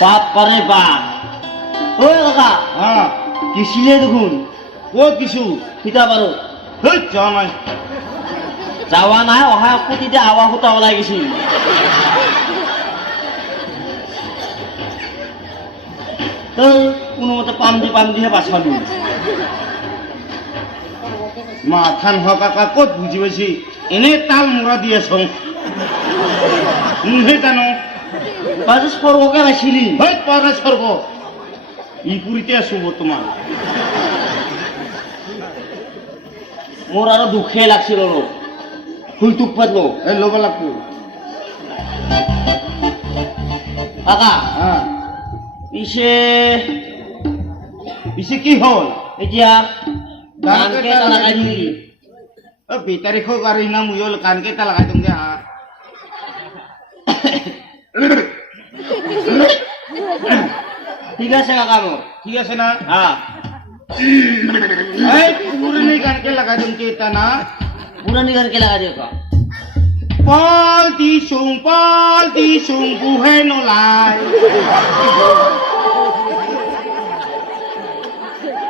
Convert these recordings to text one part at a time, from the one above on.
বাপ পারে বাপ ও কাকা হ্যাঁ কিছিলে দেখুন ও কিছু কিতা পারো হেই যাওয়া নাই যাওয়া নাই অহা কোটিতে আওয়া হতা ওলাই গেছিল তো কোনো মতে পাম দিহে বাঁচালো মাথান হকাকা ক'ত বুজি পাইছি এনে তাল মৰা দি আছ সেই জানো বাজু স্বৰ্গকে ৰাখিলি হেই পাৰা স্বৰ্গ ই পুৰিতে আছো বৰ্তমান মোর আরো দুঃখে লাগছিল ফুল টুক পাতলো এই ল'ব লাগব কাকা হ্যাঁ পিছে পিছে কি হ'ল এতিয়া গান গান কেইটা কেইটা লাগাই লাগাই দিলি? দিলি বেটাৰীখক আৰু ইনা মুয়ল কাণ কেইটা লগাই দিম দে হা ঠিক আছে কাকা মোর ঠিক আছে না হ্যাঁ এই পুৰণি গানকে লগাই দিম কেইটা না পুরানি গান কে লাগাই দিও কা পাল দিছোং বুহে নলাই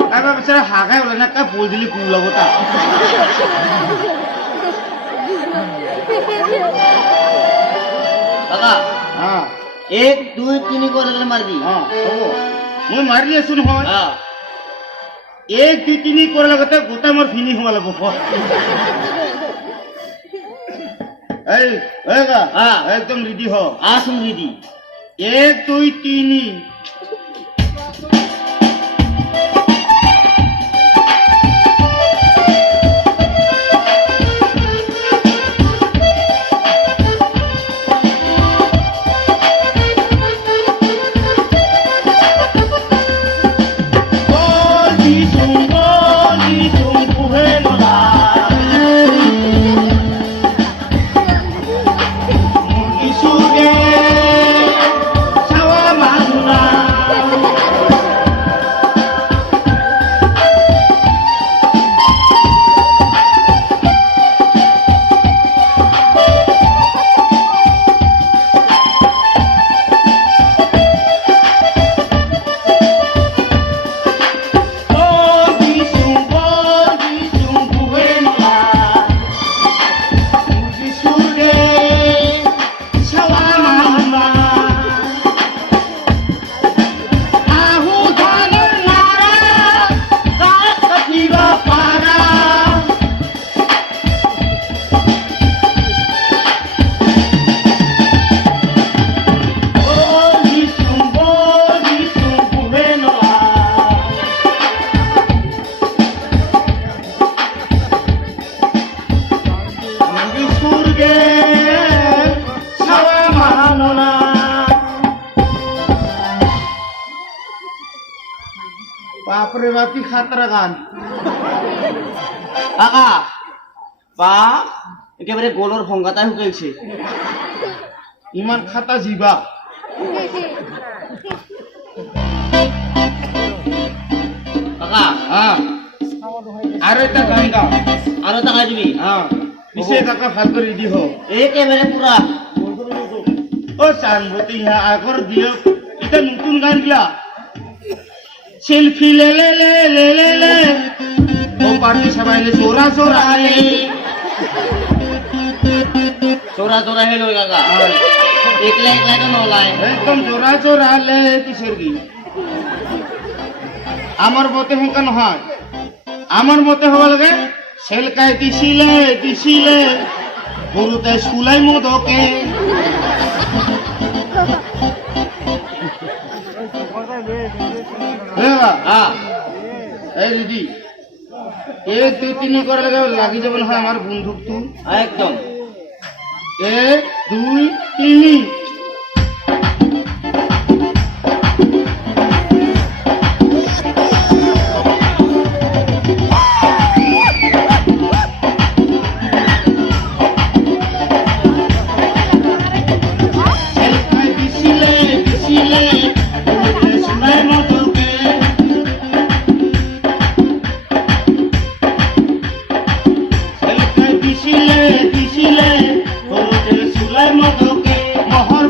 এবার বেচারা হাগাই ওলাই না কা বল দিলি গু ওলাব তা কাকা হ্যাঁ 1 2 3 করে মারবি হ্যাঁ হ'ব মই মাৰি আছো নহয় হ্যাঁ 1 2 3 কৰাৰ লগতে গোটা মোৰ ফিনি হ'ব লাগিব এই গা হ্যাঁ। একদম রেডি হ আসুন দিদি 1 2 3 বাপরে বাপ কি খাতরা গান কাকা বা একেবারে গোলর ভঙ্গাতাই শুকাইছে ইমান খাতা জিবা কাকা হ্যাঁ আর একটা গান গাও আরো টাকা দিবি হ্যাঁ পিছে টাকা ভাত করে রেডি হ একেবারে পুরা ও চানবতী হ্যাঁ আগর দিও এটা নতুন গান গিয়া সেলফি লে লে লে লে লে লে ও পার্টি সবাই লে জোরা জোরা লে চোরা চোরা হেলো কাকা একলা একলা তো নলায় একদম জোরা জোরা লে কিসের কি আমার মতে হেঁকা নহয় আমার মতে হওয়া লাগে সেলকায় দিছিলে গরুতে শুলাই মদকে হ্যাঁ এই দিদি 1 2 3 করার লাগে লাগি যাবে না আমার বন্দুক তুই একদম 1 2 3 দিছিলে দিছিলে সৰুতে চুলাই মদকে মহৰ